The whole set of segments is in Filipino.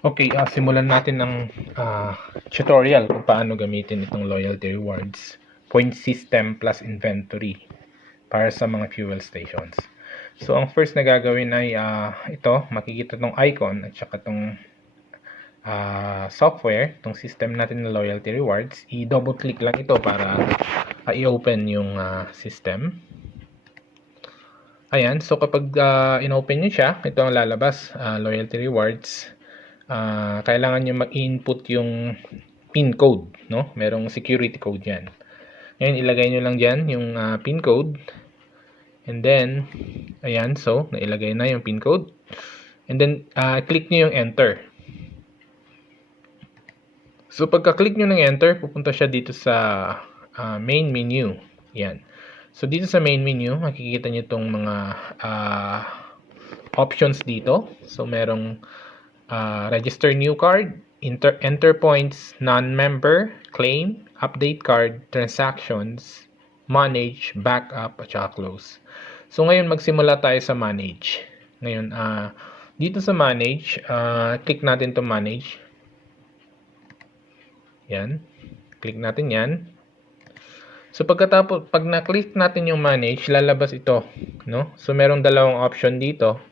Okay, simulan natin ng tutorial kung paano gamitin itong loyalty rewards, point system plus inventory para sa mga fuel stations. So, ang first na gagawin ay ito, makikita itong icon at saka itong software, itong system natin na loyalty rewards. I-double click lang ito para i-open yung system. Ayan, so kapag in-open nyo siya, ito ang lalabas, loyalty rewards. Kailangan nyo mag-input yung PIN code, no? Merong security code yan. Ngayon, ilagay nyo lang dyan yung PIN code. And then, ayan, so, nailagay na yung PIN code. And then, click nyo yung enter. So, pagka-click nyo ng enter, pupunta siya dito sa main menu. Yan. So, dito sa main menu, makikita nyo itong mga options dito. So, merong register new card, enter points, non-member, claim, update card, transactions, manage, backup, at saka close. So ngayon magsimula tayo sa manage. Ngayon, dito sa manage, click natin to manage. Yan. Click natin yan. So pagkatapos, pag na-click natin yung manage, lalabas ito, no? So merong dalawang option dito.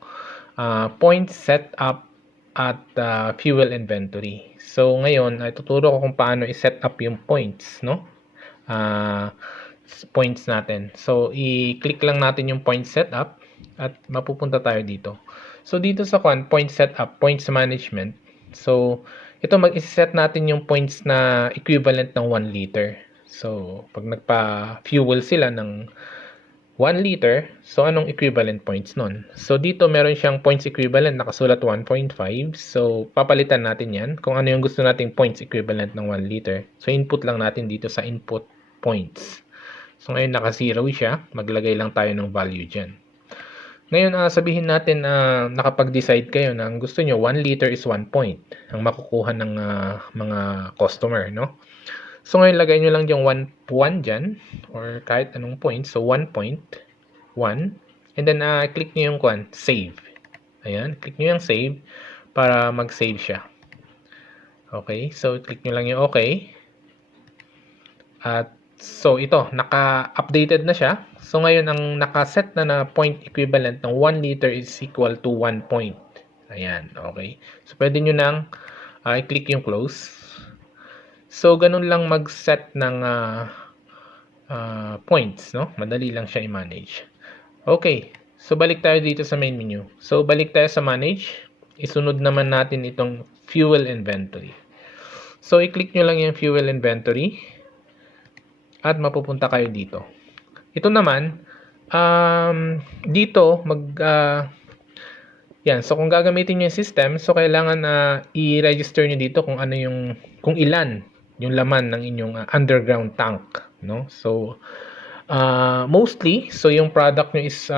Point setup at fuel inventory. So ngayon ay tuturo ko kung paano i-set up yung points, no? Points natin. So i-click lang natin yung point setup at mapupunta tayo dito. So dito sa point setup, points management. So ito mag-set natin yung points na equivalent ng 1 liter. So pag nagpa-fuel sila ng 1 liter, so anong equivalent points nun? So dito meron siyang points equivalent, nakasulat 1.5. So papalitan natin yan kung ano yung gusto nating points equivalent ng 1 liter. So input lang natin dito sa input points. So ngayon naka 0 siya, maglagay lang tayo ng value dyan. Ngayon sabihin natin na nakapag-decide kayo na ang gusto nyo 1 liter is 1 point ang makukuha ng mga customer, no? So ngayon lagay nyo lang yung 1 dyan or kahit anong point. So 1.1 and then click nyo yung save. Ayan, click nyo yung save para mag-save siya. Okay, so click nyo lang yung okay. At so ito, naka-updated na siya. So ngayon ang nakaset na point equivalent ng 1 liter is equal to 1 point. Ayan, okay. So pwede nyo nang i-click yung close. So, ganun lang mag-set ng points, no? Madali lang siya i-manage. Okay. So, balik tayo dito sa main menu. So, balik tayo sa manage. Isunod naman natin itong fuel inventory. So, i-click nyo lang yung fuel inventory at mapupunta kayo dito. Ito naman, dito, yan. So, kung gagamitin nyo yung system, so, kailangan i-register nyo dito kung ano kung ilan yung laman ng inyong underground tank, no? So mostly, so yung product nyo is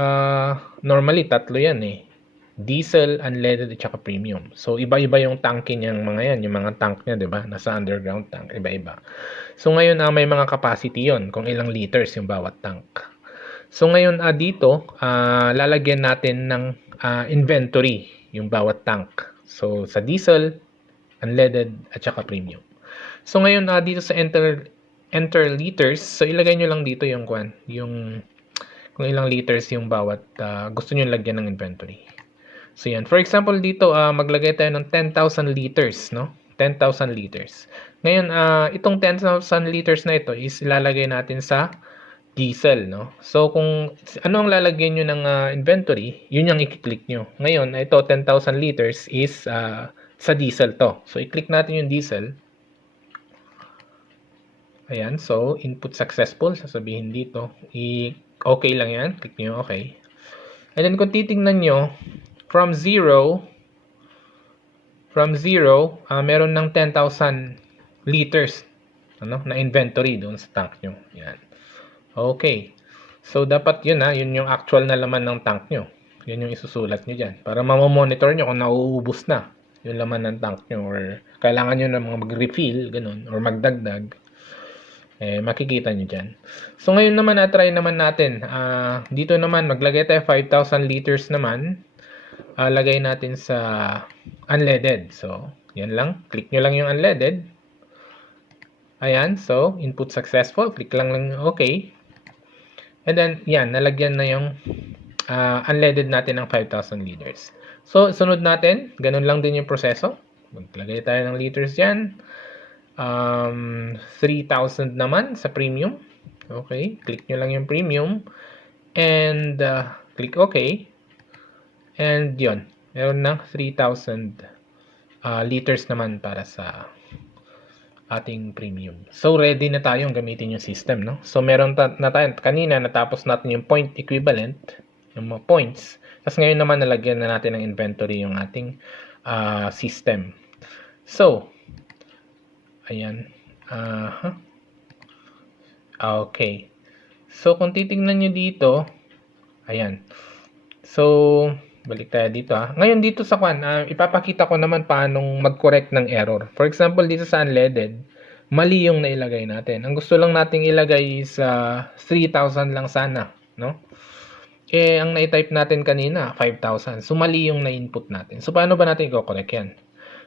normally tatlo yan eh. Diesel, unleaded, at saka premium. So iba-iba yung tanke niyang mga yan, yung mga tank niya, 'di ba? Nasa underground tank, iba-iba. So ngayon may mga capacity yon kung ilang liters yung bawat tank. So ngayon dito, lalagyan natin ng inventory yung bawat tank. So sa diesel, unleaded, at saka premium. So ngayon dito sa enter liters, so ilagay nyo lang dito yung kung ilang liters yung bawat gusto nyo lagyan ng inventory. So yan, for example dito maglagay tayo ng 10,000 liters, no? 10,000 liters. Ngayon itong 10,000 liters na ito is ilalagay natin sa diesel, no? So kung ano ang lalagyan nyo ng inventory, yun yung i-click nyo. Ngayon ito 10,000 liters is sa diesel to. So i-click natin yung diesel. Ayan, so input successful, sasabihin dito. Okay lang yan, click nyo okay. And then kung titingnan nyo, from 0, meron ng 10,000 liters na inventory doon sa tank nyo. Yan. Okay. So dapat yun yun yung actual na laman ng tank nyo. Yun yung isusulat nyo dyan. Para mamamonitor nyo kung nauubos na yung laman ng tank nyo or kailangan nyo na mag-refill, ganun, or magdagdag. Makikita nyo dyan. So ngayon naman try naman natin. Dito naman maglagay tayo 5,000 liters naman. Lagay natin sa unleaded. So Yan lang. Click nyo lang yung unleaded. Ayan. So, input successful. Click lang yung okay. And then, yan. Nalagyan na yung unleaded natin ng 5,000 liters. So, sunod natin. Ganun lang din yung proseso. Maglagay tayo ng liters yan. 3,000 naman sa premium. Okay. Click nyo lang yung premium. And, click okay. And, yun. Meron na 3,000 liters naman para sa ating premium. So, ready na tayong gamitin yung system, no? So, meron na tayo. Kanina, natapos natin yung point equivalent, yung mga points. Tapos ngayon naman, nalagyan na natin ng inventory yung ating system. So, ayan. Okay. So, kung titingnan nyo dito, ayan. So, balik tayo dito Ngayon dito sa ipapakita ko naman paano mag-correct ng error. For example, dito sa unleaded, mali yung nailagay natin. Ang gusto lang nating ilagay is 3,000 lang sana, no? Ang na-type natin kanina, 5,000. So, mali yung na-input natin. So, paano ba natin i-correct yan?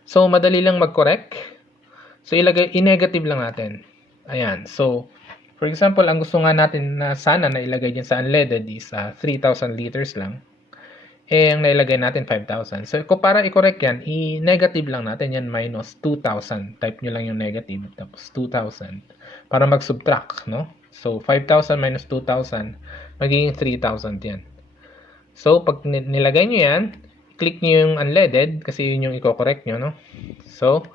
So, madali lang mag-correct. So, i-negative lang natin. Ayan. So, for example, ang gusto nga natin na sana na ilagay dyan sa unleaded is 3,000 liters lang. Ang nailagay natin 5,000. So, para i-correct yan, i-negative lang natin yan minus 2,000. Type nyo lang yung negative, tapos 2,000. Para mag-subtract, no? So, 5,000 minus 2,000, magiging 3,000 yan. So, pag nilagay nyo yan, click nyo yung unleaded, kasi yun yung i-correct nyo, no? So,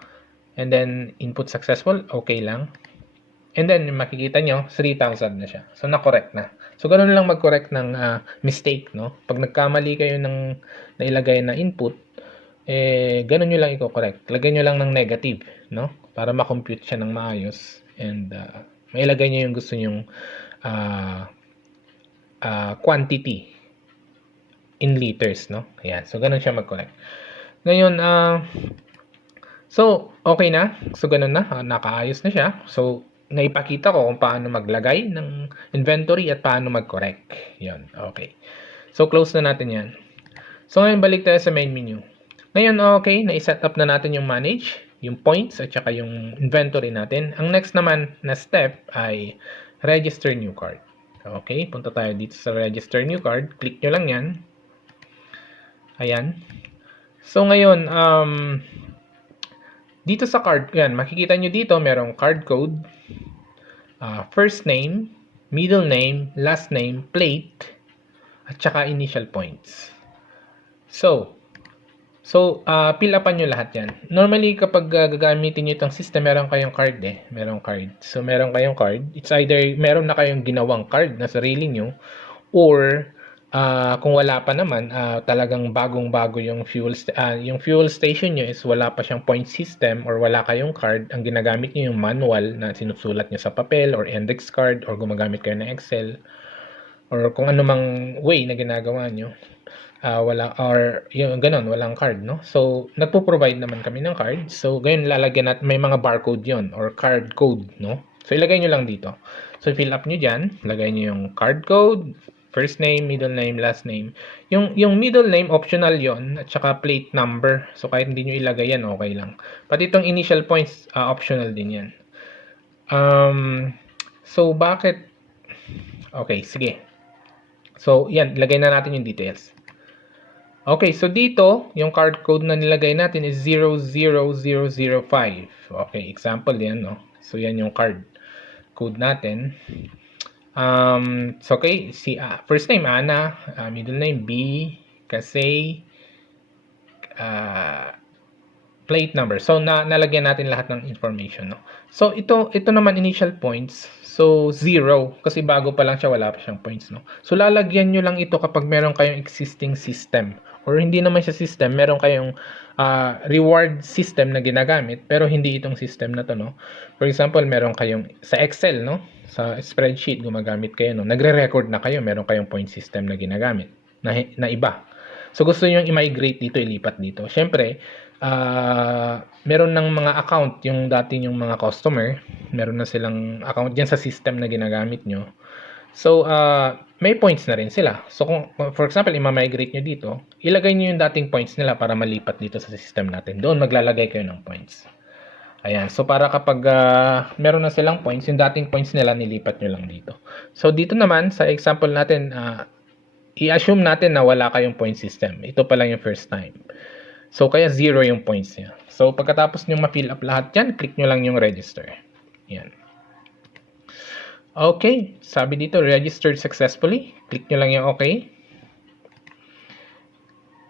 and then, input successful, okay lang. And then, makikita nyo, 3,000 na siya. So, na-correct na. So, ganun lang mag-correct ng mistake, no? Pag nagkamali kayo ng nailagay na input, ganun nyo lang i-correct. Lagay nyo lang ng negative, no? Para ma-compute siya ng maayos. And, mailagay nyo yung gusto nyong quantity in liters, no? Ayan. So, ganun siya mag-correct. Ngayon, so, okay na. So, ganun na. Nakaayos na siya. So, naipakita ko kung paano maglagay ng inventory at paano mag-correct. Yan, okay. So, close na natin yan. So, ngayon balik tayo sa main menu. Ngayon, okay, na-set up na natin yung manage, yung points, at saka yung inventory natin. Ang next naman na step ay register new card. Okay, punta tayo dito sa register new card. Click nyo lang yan. Ayan. So, ngayon, dito sa card, yan, makikita nyo dito, merong card code, first name, middle name, last name, plate, at saka initial points. So, fill upan nyo lahat yan. Normally, kapag gagamitin nyo itong system, meron kayong card Merong card. So, meron kayong card. It's either meron na kayong ginawang card na sarili nyo, or kung wala pa naman, talagang bagong-bago yung fuel station nyo is wala pa siyang point system or wala kayong card, ang ginagamit nyo yung manual na sinusulat nyo sa papel or index card or gumagamit kayo ng Excel or kung ano mang way na ginagawa nyo, wala, or yung ganun, walang card, no? So, nagpo-provide naman kami ng card. So, ganyan lalagyan natin, may mga barcode yon or card code, no? So, ilagay nyo lang dito. So, fill up nyo dyan, lagay nyo yung card code, first name, middle name, last name. Yung middle name, optional yon at saka plate number. So, kahit hindi nyo ilagay yan, okay lang. Pati itong initial points, optional din yan. So, bakit? Okay, sige. So, yan, lagay na natin yung details. Okay, so dito, yung card code na nilagay natin is 00005. Okay, example yan, no? So, yan yung card code natin. So, okay, first name, Ana, middle name, B, Kasey, plate number. So, nalagyan natin lahat ng information, no? So, ito naman initial points. So, 0. Kasi bago pa lang siya, wala pa siyang points, no? So, lalagyan nyo lang ito kapag meron kayong existing system. Or hindi naman siya system, meron kayong reward system na ginagamit, pero hindi itong system na to, no? For example, meron kayong sa Excel, no? Sa spreadsheet, gumagamit kayo, no? Nagre-record na kayo, meron kayong point system na ginagamit na iba. So, gusto nyo i-migrate dito, ilipat dito. Siyempre, meron ng mga account yung dati yung mga customer, meron na silang account dyan sa system na ginagamit nyo. So, may points na rin sila. So, kung, for example, ima-migrate nyo dito, ilagay nyo yung dating points nila para malipat dito sa system natin. Doon maglalagay kayo ng points. Ayan. So, para kapag meron na silang points, yung dating points nila, nilipat nyo lang dito. So, dito naman, sa example natin, i-assume natin na wala kayong point system. Ito pa lang yung first time. So, kaya 0 yung points niya. So, pagkatapos nyo ma-fill up lahat yan, click nyo lang yung register. Yan. Okay, sabi dito, registered successfully. Click nyo lang yung okay.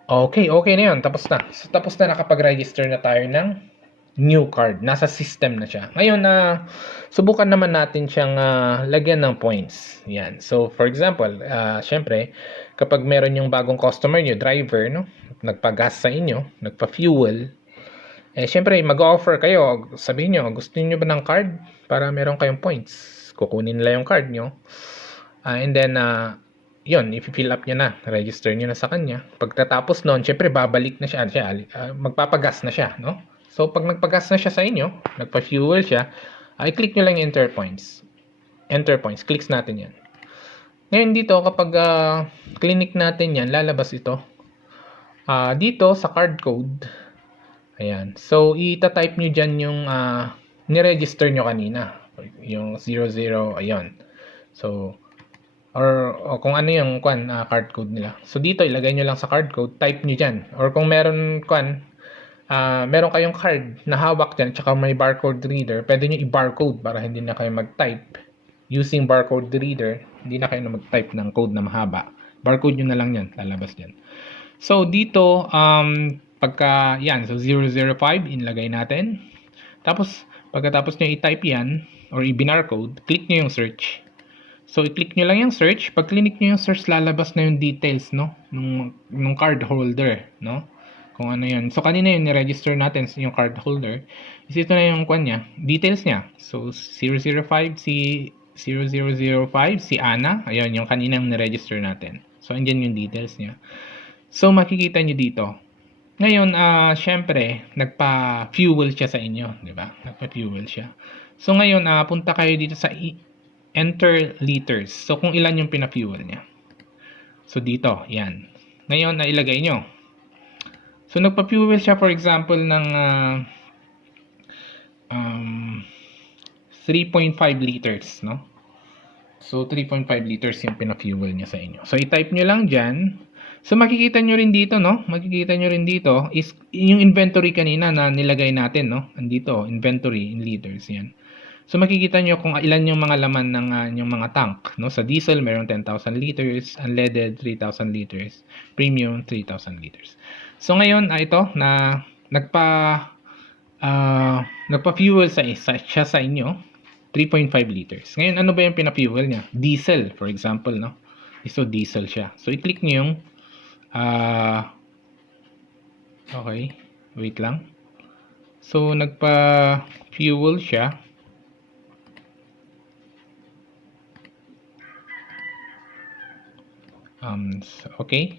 Okay na yun. Tapos na. So, tapos na nakapag-register na tayo ng new card. Nasa system na siya. Ngayon, subukan naman natin siyang lagyan ng points. Yan. So, for example, syempre, kapag meron yung bagong customer nyo, driver, no? Nagpa-gas sa inyo, nagpa-fuel, syempre, mag-offer kayo. Sabihin nyo, gusto niyo ba ng card para meron kayong points? Kukunin nila yung card nyo. And then, yun, i-fill up niya na. Register nyo na sa kanya. Pagkatapos nun, syempre, babalik na siya. Magpapagas na siya, no? So, pag nagpagas na siya sa inyo, nagpa-fuel siya, i-click nyo lang yung enter points. Enter points. Clicks natin yan. Ngayon dito, kapag clinic natin yan, lalabas ito. Dito, sa card code, ayan. So, ita-type nyo dyan yung niregister nyo kanina. Yung 00, ayun. So, or kung ano yung card code nila. So, dito, ilagay nyo lang sa card code, type nyo dyan. Or kung meron meron kayong card na hawak dyan, tsaka may barcode reader, pwede nyo i-barcode para hindi na kayo mag-type. Using barcode reader, hindi na kayo na mag-type ng code na mahaba. Barcode nyo na lang yan, lalabas dyan. So, dito, pagka, yan, so 005, inlagay natin. Tapos, pagkatapos nyo i-type yan, or i-binarcode, click nyo yung search. So, i-click nyo lang yung search. Pag click nyo yung search, lalabas na yung details, no? Nung card holder, no? Kung ano yun. So, kanina yun, ni-register natin yung card holder. Ito na yung niya, details niya. So, 005, si 0005, si Ana. Ayun, yung kaninang ni-register natin. So, andyan yung details niya. So, makikita nyo dito. Ngayon, syempre, nagpa-fuel siya sa inyo, di ba? Nagpa-fuel siya. So, ngayon, punta kayo dito sa enter liters. So, kung ilan yung pina-fuel niya. So, dito, yan. Ngayon, ilagay nyo. So, nagpa-fuel siya, for example, ng 3.5 liters, no? So, 3.5 liters yung pina-fuel niya sa inyo. So, i-type nyo lang dyan. So, makikita nyo rin dito, no? Makikita nyo rin dito is yung inventory kanina na nilagay natin, no? Andito, inventory in liters, yan. So, makikita nyo kung ilan yung mga laman ng yung mga tank, no? Sa diesel, meron 10,000 liters, unleaded, 3,000 liters, premium, 3,000 liters. So, ngayon, ito, na nagpa-fuel siya sa inyo, 3.5 liters. Ngayon, ano ba yung pina-fuel niya? Diesel, for example, no? So, diesel siya. So, i-click nyo yung okay, wait lang. So, nagpa-fuel siya. Okay.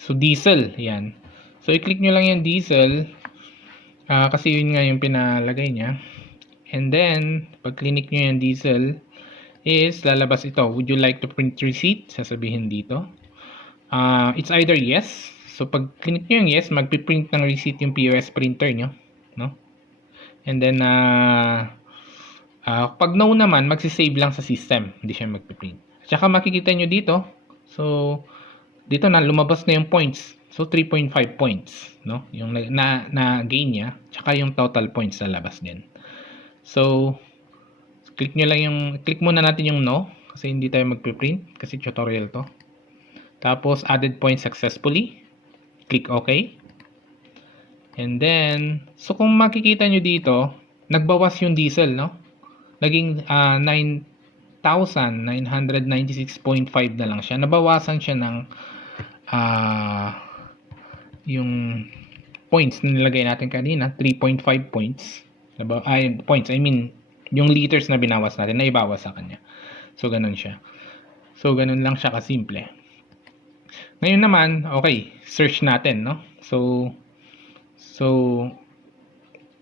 So, diesel, yan. So, i-click nyo lang yung diesel. Kasi yun nga yung pinalagay niya. And then, pag click nyo yung diesel, is lalabas ito. Would you like to print receipt? Sasabihin dito. It's either yes. So, pag click nyo yung yes, magpiprint ng receipt yung POS printer nyo. No? And then, pag no naman, magsisave lang sa system. Hindi siya magpiprint. At saka makikita nyo dito. So, dito na lumabas na yung points. So, 3.5 points. No? Yung na-gain niya. Tsaka yung total points sa labas din. So, click nyo lang yung, click muna natin yung no. Kasi hindi tayo magpiprint. Kasi tutorial to. Tapos, added points successfully. Click OK. And then, so kung makikita nyo dito, nagbawas yung diesel, no? Naging 9,996.5 na lang siya. Nabawasan siya ng yung points na nilagay natin kanina, 3.5 points. Points, I mean, yung liters na binawas natin, na ibawas sa kanya. So, ganun siya. So, ganun lang siya kasimple. Ngayon naman, okay, search natin, no? So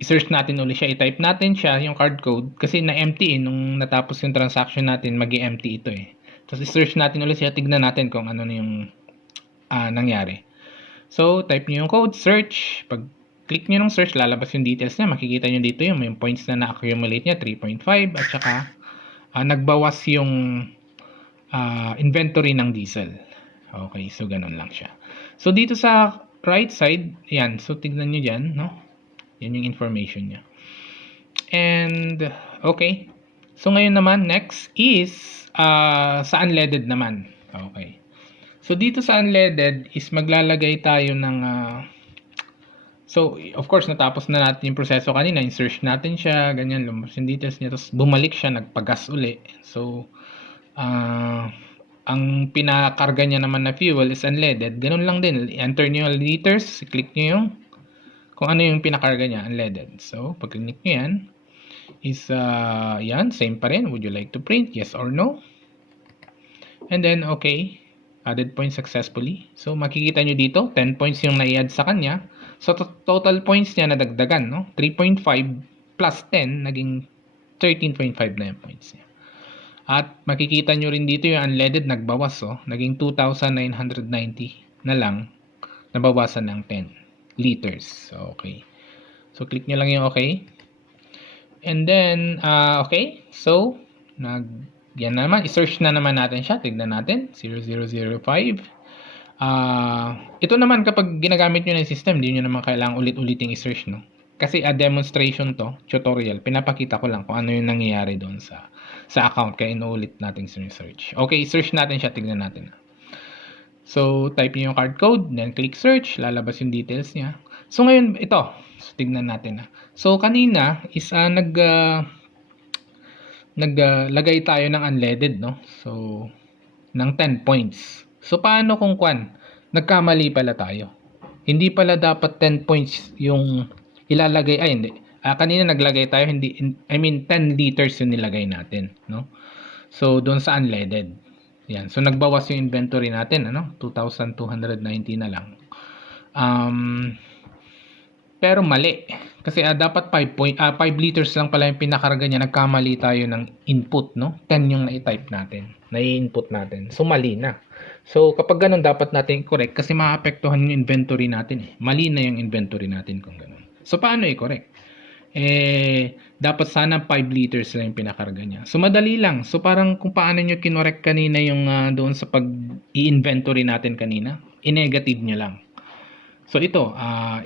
i-search natin ulit siya, i-type natin siya, yung card code, kasi na-empty nung natapos yung transaction natin, magi-empty ito Tapos i-search natin ulit siya, tignan natin kung ano na yung nangyari. So, type nyo yung code, search. Pag click nyo ng search, lalabas yung details niya. Makikita nyo dito yung may points na na-accumulate niya, 3.5. At saka, nagbawas yung inventory ng diesel. Okay, so ganun lang siya. So, dito sa right side, yan. So, tignan nyo dyan, no? Yan yung information niya. And, okay. So, ngayon naman, next is sa unleaded naman. Okay. So, dito sa unleaded is maglalagay tayo ng so, of course, natapos na natin yung proseso kanina. In-search natin siya, ganyan, lumabas yung details niya. Tapos, bumalik siya, nagpagas uli. So, ang pinakarga niya naman na fuel is unleaded. Ganun lang din. Enter nyo yung liters, click nyo yung kung ano yung pinakarga niya, unleaded. So, pag click nyo yan, is, yan, same pa rin. Would you like to print? Yes or no? And then, okay. Added points successfully. So, makikita nyo dito, 10 points yung na-add sa kanya. So, total points niya nadagdagan, no? 3.5 plus 10, naging 13.5 na yung points niya. At makikita nyo rin dito yung unleaded nagbawas, oh. Naging 2,990 na lang, nabawasan ng 10 liters. So, okay. So, click nyo lang yung okay. And then, okay. So, yan naman, i-search na naman natin siya. Tignan natin, 0005. Ito naman kapag ginagamit nyo na yung system, hindi nyo naman kailangan ulit-uliting i-search, no? Kasi a demonstration to, tutorial, pinapakita ko lang kung ano yung nangyayari doon sa account, kaya inuulit natin search. Okay, search natin siya, tignan natin. So, type nyo yung card code, then click search, lalabas yung details niya. So, ngayon, ito, so, tignan natin. So, kanina is naglagay tayo ng unleaded, no? So, ng 10 points. So, paano kung nagkamali pala tayo? Hindi pala dapat 10 points yung ilalagay, ay hindi. Kanina naglagay tayo, hindi, I mean 10 liters yung nilagay natin, no? So, doon sa unleaded. Yan. So, nagbawas yung inventory natin, ano? 2,290 na lang. Pero mali. Kasi dapat 5 liters lang pala yung pinakarga niya. Nagkamali tayo ng input, no? 10 yung na-type natin. Na-input natin. So, mali na. So, kapag ganun, dapat natin i-correct kasi maapektuhan yung inventory natin. Mali na yung inventory natin kung ganun. So, paano i-correct? Dapat sana 5 liters lang yung pinakarga niya. So, madali lang. So, parang kung paano nyo kinorek kanina yung doon sa pag-i-inventory natin kanina, i-negative nyo lang. So, ito,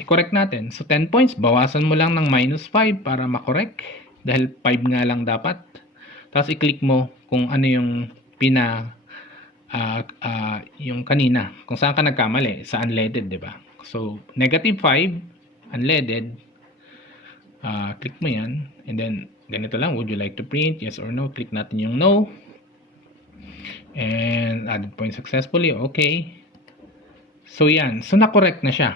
i-correct natin. So, 10 points, bawasan mo lang ng minus 5 para makorek. Dahil 5 nga lang dapat. Tapos, i-click mo kung ano yung yung kanina. Kung saan ka nagkamali. Sa unleaded, di ba? So, negative 5, unleaded. Click mo yan. And then, ganito lang. Would you like to print? Yes or no? Click natin yung no. And, added point successfully. Okay. So, yan. So, na-correct na siya.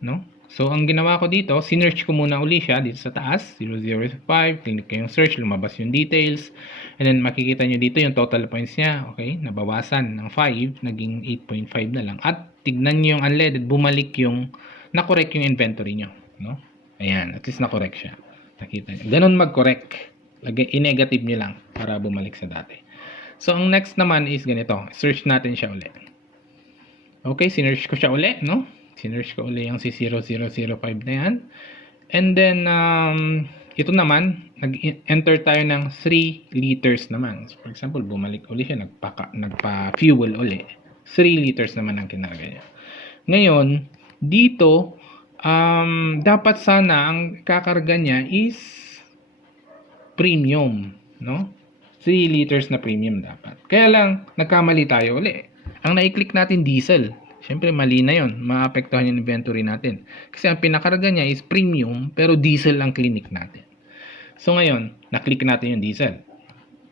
No? So, ang ginawa ko dito, sinearch ko muna uli siya dito sa taas. 005. Click ko yung search. Lumabas yung details. And then, makikita nyo dito yung total points niya. Okay? Nabawasan ng 5. Naging 8.5 na lang. At, tignan nyo yung unleaded. Bumalik yung, na-correct yung inventory nyo. No? Ayan. At least na-correct siya. Nakita nyo. Ganon mag-correct. I-negative nyo lang para bumalik sa dati. So, ang next naman is ganito. Search natin siya ulit. Okay, sinearch ko siya uli, no? Sinearch ko uli yung si 0005 na yan. And then, ito naman, nag-enter tayo ng 3 liters naman. So, for example, bumalik uli siya, nagpa-fuel uli. 3 liters naman ang kinarga niya. Ngayon, dito, dapat sana ang kakarga niya is premium, no? 3 liters na premium dapat. Kaya lang, nagkamali tayo uli. Ang na-click natin diesel. Siyempre, mali na yun. Maapektuhan yung inventory natin. Kasi ang pinakarga niya is premium, pero diesel ang clinic natin. So, ngayon, na-click natin yung diesel.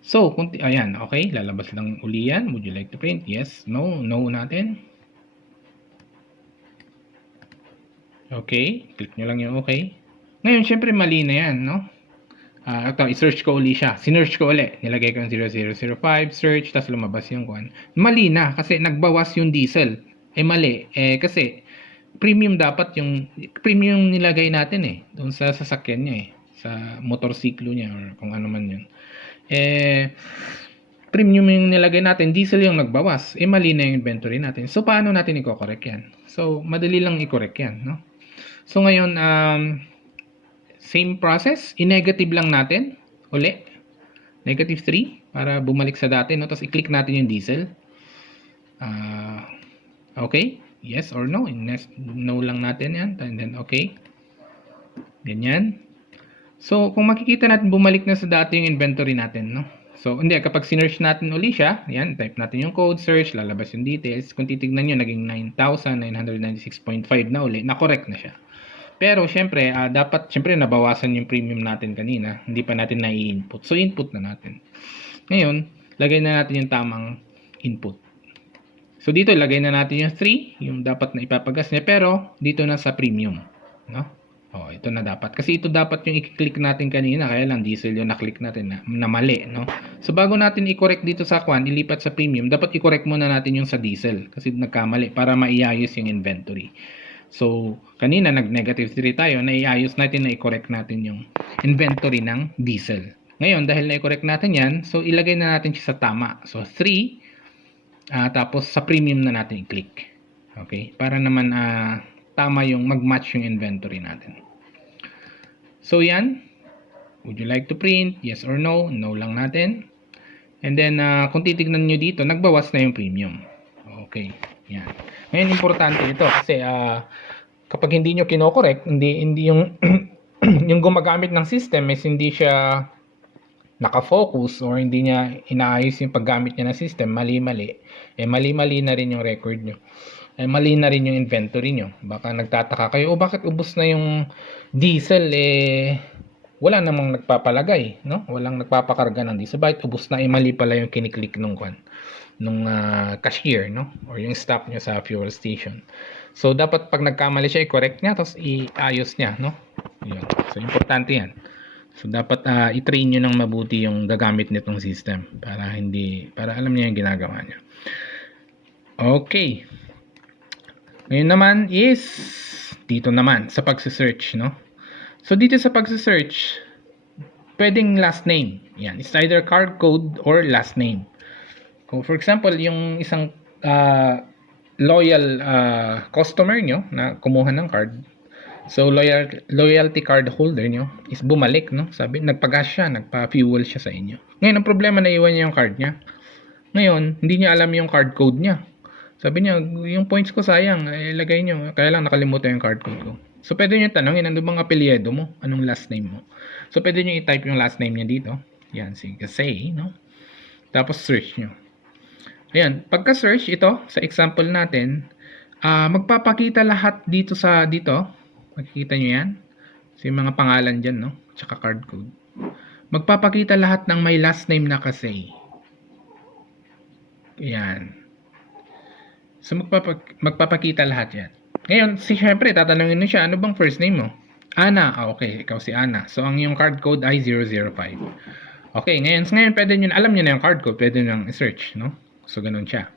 So, ayan, okay. Lalabas lang uli yan. Would you like to print? Yes, no, no natin. Okay, click nyo lang yung okay. Ngayon, siyempre, mali na yan, no? Ito, i-search ko uli siya. Sinearch ko uli. Nilagay ko yung 0005, search, tapos lumabas yung kwan. Mali na, kasi nagbawas yung diesel. Mali. Kasi, premium dapat yung, premium nilagay natin doon sa sasakyan niya Sa motorsiklo niya, or kung ano man yun. premium yung nilagay natin, diesel yung nagbawas, mali na yung inventory natin. So, paano natin i-correct yan? So, madali lang i-correct yan, no? So, ngayon, same process, i-negative lang natin, uli, negative 3, para bumalik sa dati, no? Tapos, i-click natin yung diesel. Okay, yes or no, no lang natin yan, and then okay. Ganyan. So, kung makikita natin, bumalik na sa dati yung inventory natin, no? So, hindi, kapag sinearch natin uli siya, yan, type natin yung code, search, lalabas yung details. Kung titignan nyo, naging 9,996.5 na uli, na-correct na siya. Pero, syempre, syempre, nabawasan yung premium natin kanina. Hindi pa natin na-i-input. So, input na natin. Ngayon, lagay na natin yung tamang input. So, dito, lagay na natin yung 3, yung dapat na ipapagas niya, pero, dito na sa premium, no? Oh, ito na dapat. Kasi ito dapat yung i-click natin kanina. Kaya lang diesel yung na-click natin na mali, no? So, bago natin i-correct dito sa kwan, ilipat sa premium, dapat i-correct muna natin yung sa diesel. Kasi nagkamali para maiayos yung inventory. So, kanina nag-negative 3 tayo, naiayos natin na i-correct natin yung inventory ng diesel. Ngayon, dahil na-i-correct natin yan, so ilagay na natin siya sa tama. So, 3, tapos sa premium na natin i-click. Okay? Para naman tama yung mag-match yung inventory natin. So, yan. Would you like to print? Yes or no? No lang natin. And then, kung titignan nyo dito, nagbawas na yung premium. Okay. Yan. Ngayon, importante ito kasi kapag hindi nyo kinokorek, hindi yung yung gumagamit ng system is hindi siya nakafocus or hindi niya inaayos yung paggamit niya ng system, mali-mali. Mali-mali na rin yung record nyo. Mali na rin yung inventory nyo. Baka nagtataka kayo, bakit ubos na yung diesel? Wala namang nagpapalagay, no? Walang nagpapakarga ng diesel. Bakit ubos na? Mali pala yung kiniklik nung cashier, no? Or yung staff nyo sa fuel station. So, dapat pag nagkamali siya, i-correct niya, tapos i-ayos niya, no? Yun. So, importante yan. So, dapat i-train nyo ng mabuti yung gagamit nitong system para alam niya yung ginagawa niya. Okay. Ngayon naman is dito naman sa pagse-search, no? So dito sa pagse-search, pwedeng last name. Yan, it's either card code or last name. Kung for example, yung isang loyal customer nyo na kumuha ng card, so loyalty card holder nyo is bumalik, no? Sabi, nagpa-gas siya, nagpa-fuel siya sa inyo. Ngayon, ang problema, naiwan niya yung card niya. Ngayon, hindi niya alam yung card code niya. Sabi niya, yung points ko sayang, ilagay niyo. Kaya lang nakalimutan yung card code ko. So, pwede niyo tanongin, ano bang apelyido mo? Anong last name mo? So, pwede niyo i-type yung last name niya dito. Yan, say, no? Tapos, search niyo. Ayan, pagka-search ito, sa example natin, magpapakita lahat dito. Makikita niyo yan. So, yung mga pangalan dyan, no? Tsaka card code. Magpapakita lahat ng may last name na kasi. Ayan. So, magpapakita lahat yan. Ngayon, syempre, tatanungin niyo siya, ano bang first name mo? Ana. Okay, ikaw si Ana. So, ang yung card code ay 005. Okay, ngayon pwede nyo, alam nyo na yung card code, pwede nyo i-search, no? So, ganun siya.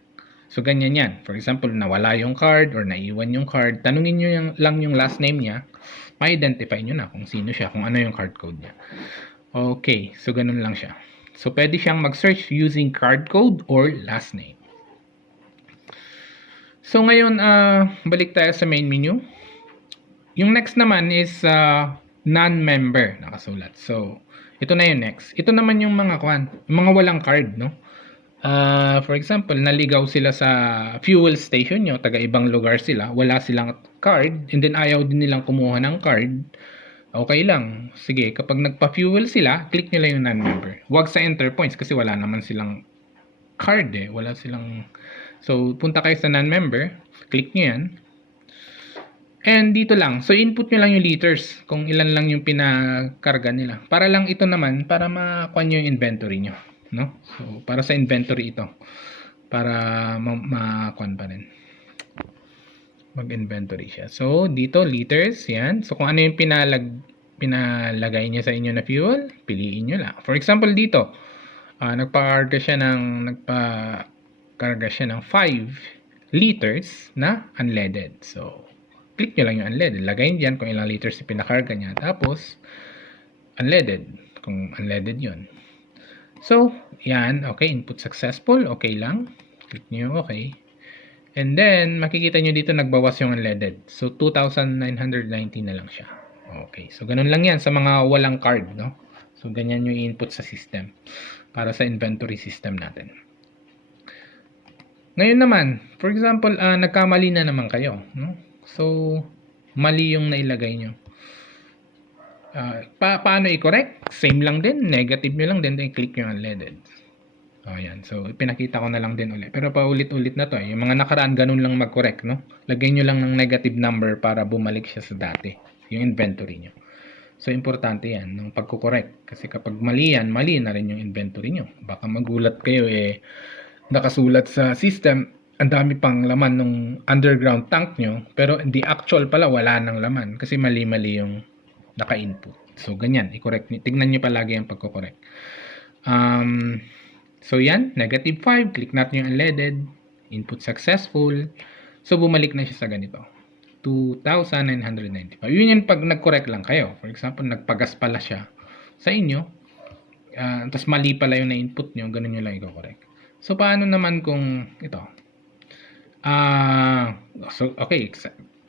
So, ganyan yan. For example, nawala yung card or naiwan yung card, tanungin nyo lang yung last name niya, ma-identify nyo na kung sino siya, kung ano yung card code niya. Okay, so ganun lang siya. So, pwede siyang mag-search using card code or last name. So, ngayon, balik tayo sa main menu. Yung next naman is non-member nakasulat. So, ito na yung next. Ito naman yung mga walang card, no? For example, naligaw sila sa fuel station nyo, taga-ibang lugar sila, wala silang card, and then ayaw din nilang kumuha ng card. Okay lang. Sige, kapag nagpa-fuel sila, click nyo lang yung non-member. Huwag sa enter points kasi wala naman silang card wala silang. So, punta kayo sa non-member, click nyo yan. And dito lang, so input nyo lang yung liters, kung ilan lang yung pinakarga nila. Para lang ito naman, para makuha nyo yung inventory nyo. No? So, para sa inventory ito. Para makuha pa rin. Mag-inventory siya. So, dito, liters, yan. So, kung ano yung pinalagay niya sa inyo na fuel, piliin nyo lang. For example, dito, nagpakarga siya ng 5 liters na unleaded. So, click nyo lang yung unleaded. Lagay nyo dyan kung ilang liters yung pinakarga niya. Tapos, unleaded. Kung unleaded yun. So, yan. Okay, input successful. Okay lang. Click nyo yung okay. And then, makikita nyo dito nagbawas yung unleaded. So, 2,990 na lang siya. Okay. So, ganun lang yan sa mga walang card, no? So, ganyan yung input sa system para sa inventory system natin. Ngayon naman, for example, nagkamali na naman kayo, no? So, mali yung nailagay nyo. Paano i-correct? Same lang din, negative nyo lang din, then click nyo unleaded. Ayan. So, pinakita ko na lang din ulit. Pero paulit-ulit na to. Yung mga nakaraan, ganun lang mag-correct, no? Lagyan nyo lang ng negative number para bumalik siya sa dati. Yung inventory nyo. So, importante yan, ng pagko-correct. Kasi kapag mali yan, mali na rin yung inventory nyo. Baka magulat kayo, nakasulat sa system, ang dami pang laman ng underground tank nyo. Pero the actual pala, wala nang laman. Kasi mali-mali yung naka-input. So, ganyan. I-correct nyo. Tignan nyo palagi yung pagko-correct. So yan, negative 5, click natin yung unleaded, input successful. So bumalik na siya sa ganito. 2,995. Yun yan pag nag-correct lang kayo. For example, nagpagas pala siya sa inyo. Tapos mali pala yung na-input nyo, ganun nyo lang i-correct. So paano naman kung ito? So okay,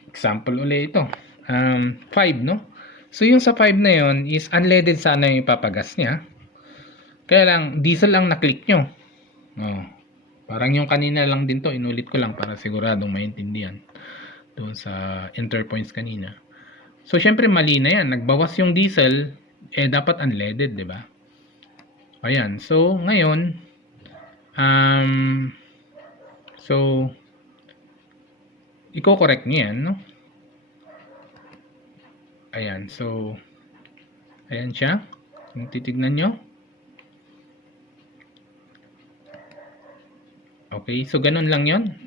example ulit ito. 5, no? So yung sa 5 na yon is unleaded sana yung ipapagas niya. Kaya lang, diesel ang na-click nyo. Parang yung kanina lang din to, inulit ko lang para siguradong maintindihan. Doon sa enter points kanina. So, syempre mali na yan. Nagbawas yung diesel, dapat unleaded, di ba? Ayan. So, ngayon, i-correct niya yan, no? Ayan. So, ayan siya. Kung titignan nyo. Okay, so ganun lang yun.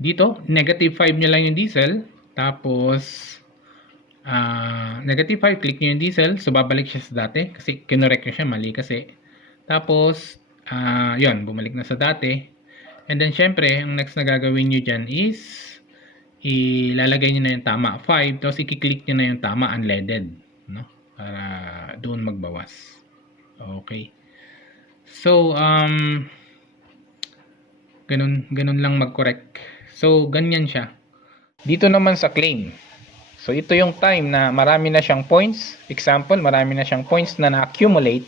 Dito, negative 5 nyo lang yung diesel. Tapos, negative 5, click nyo yung diesel. So, babalik siya sa dati. Kasi, kinorek nyo siya, mali kasi. Tapos, yun, bumalik na sa dati. And then, syempre, ang next na gagawin nyo dyan is, ilalagay nyo na yung tama, 5. Tapos, i-click nyo na yung tama, unleaded. No? Para doon magbawas. Okay. So, ganun lang mag-correct. So, ganyan siya. Dito naman sa claim. So, ito yung time na marami na siyang points. Example, marami na siyang points na na-accumulate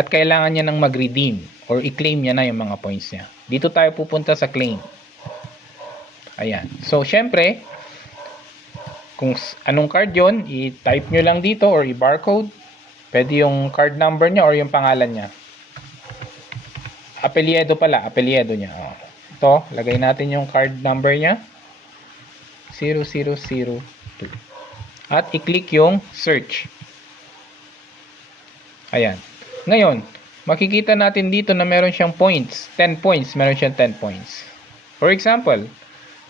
at kailangan niya nang mag-redeem or i-claim niya na yung mga points niya. Dito tayo pupunta sa claim. Ayan. So, syempre, kung anong card yon, i-type nyo lang dito or i-barcode. Pwede yung card number niya or yung pangalan niya. Apelyido pala, apelyido niya. Ito, lagay natin yung card number niya. 0002. At i-click yung search. Ayan. Ngayon, makikita natin dito na meron siyang points. 10 points. Meron siyang 10 points. For example,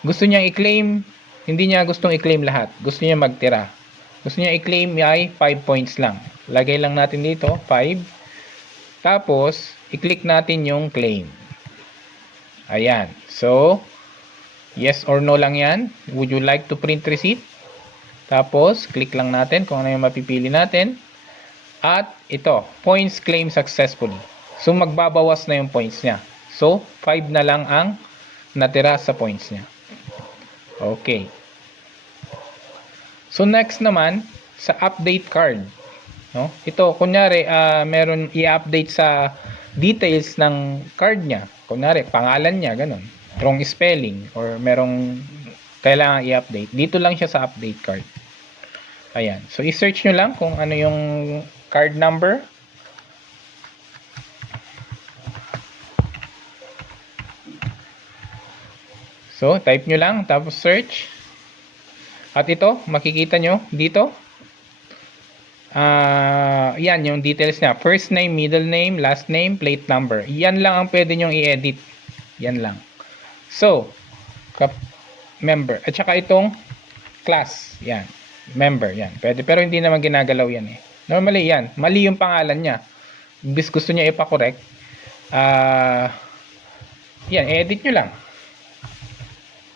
gusto niyang i-claim, hindi niya gustong i-claim lahat. Gusto niya magtira. Gusto niya i-claim ay 5 points lang. Lagay lang natin dito, 5. Tapos, i-click natin yung claim. Ayan. So, yes or no lang yan. Would you like to print receipt? Tapos, click lang natin kung ano yung mapipili natin. At ito, points claim successfully. So, magbabawas na yung points niya. So, 5 na lang ang natira sa points niya. Okay. So, next naman, sa update card. No? Ito, kunyari, meron i-update sa details ng card niya. Kunyari, pangalan niya, ganun. Wrong spelling, or merong kailangan i-update. Dito lang siya sa update card. Ayan. So, i-search nyo lang kung ano yung card number. So, type nyo lang, tapos search. At ito, makikita nyo dito. Yan, yung details niya. First name, middle name, last name, plate number. Yan lang ang pwede nyong i-edit. Yan lang. So, member. At saka itong class. Yan. Member. Yan. Pwede. Pero hindi naman ginagalaw yan eh. Normally, yan. Mali yung pangalan niya. Bis gusto niya ipa-correct. Yan. Edit nyo lang.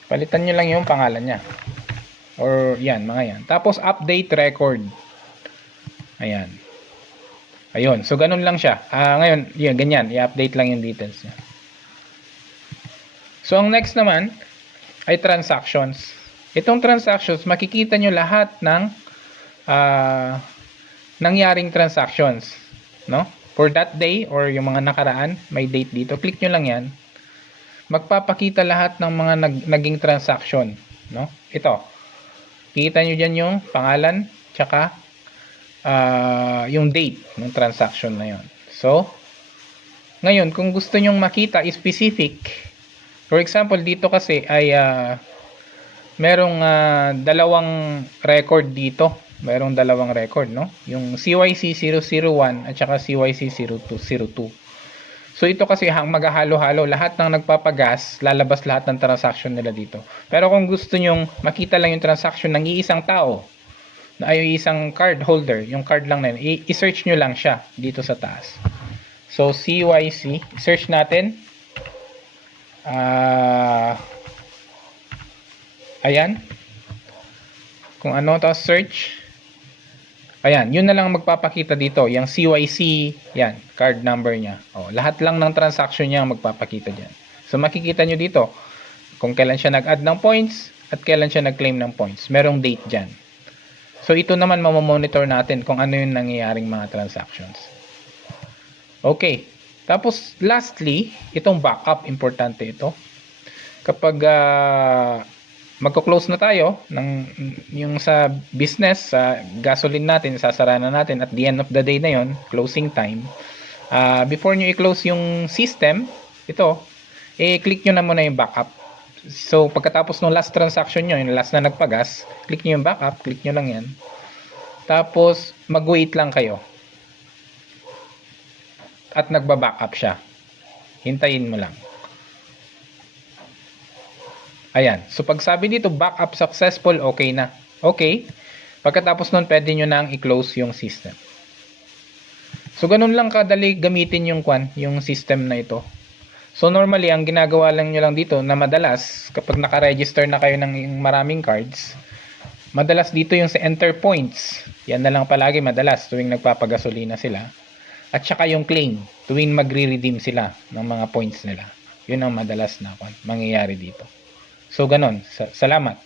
Palitan nyo lang yung pangalan niya. Or yan, mga yan. Tapos, update record. Ayan. Ayun. So, ganun lang siya. Ngayon, yun, ganyan. I-update lang yung details niya. So, ang next naman ay transactions. Itong transactions, makikita nyo lahat ng nangyaring transactions. No? For that day or yung mga nakaraan, may date dito. Click nyo lang yan. Magpapakita lahat ng mga naging transaction. No? Ito. Kita nyo dyan yung pangalan, tsaka yung date ng transaction na yon. So, ngayon, kung gusto nyong makita specific, for example, dito kasi ay merong dalawang record dito. Merong dalawang record, no? Yung CYC 001 at saka CYC 0202. So, ito kasi maghahalo-halo. Lahat ng nagpapagas, lalabas lahat ng transaction nila dito. Pero kung gusto nyong makita lang yung transaction ng iisang tao, na ay isang card holder, yung card lang na yun, i-search nyo lang siya dito sa taas. So, CYC, search natin. Ayan. Kung ano, tapos search. Ayan, yun na lang magpapakita dito. Yung CYC, yan, card number niya. Lahat lang ng transaction niya magpapakita dyan. So, makikita nyo dito kung kailan siya nag-add ng points at kailan siya nag-claim ng points. Merong date dyan. So, ito naman mamamonitor natin kung ano yung nangyayaring mga transactions. Okay. Tapos, lastly, itong backup. Importante ito. Kapag magko-close na tayo ng yung sa business, sa gasoline natin, sasara na natin at the end of the day na yon, closing time. Before nyo i-close yung system, ito, click nyo na muna yung backup. So, pagkatapos ng last transaction nyo, yung last na nagpagas, click nyo yung backup, click nyo lang yan. Tapos, mag-wait lang kayo. At nagba-backup siya. Hintayin mo lang. Ayan. So, pag sabi dito, backup successful, okay na. Okay. Pagkatapos nun, pwede nyo nang i-close yung system. So, ganun lang kadali gamitin yung system na ito. So, normally, ang ginagawa lang nyo lang dito na madalas, kapag naka-register na kayo ng maraming cards, madalas dito yung sa enter points. Yan na lang palagi madalas tuwing nagpapagasolina sila. At saka yung claim, tuwing magre-redeem sila ng mga points nila. Yun ang madalas na mangyayari dito. So, ganun. Salamat.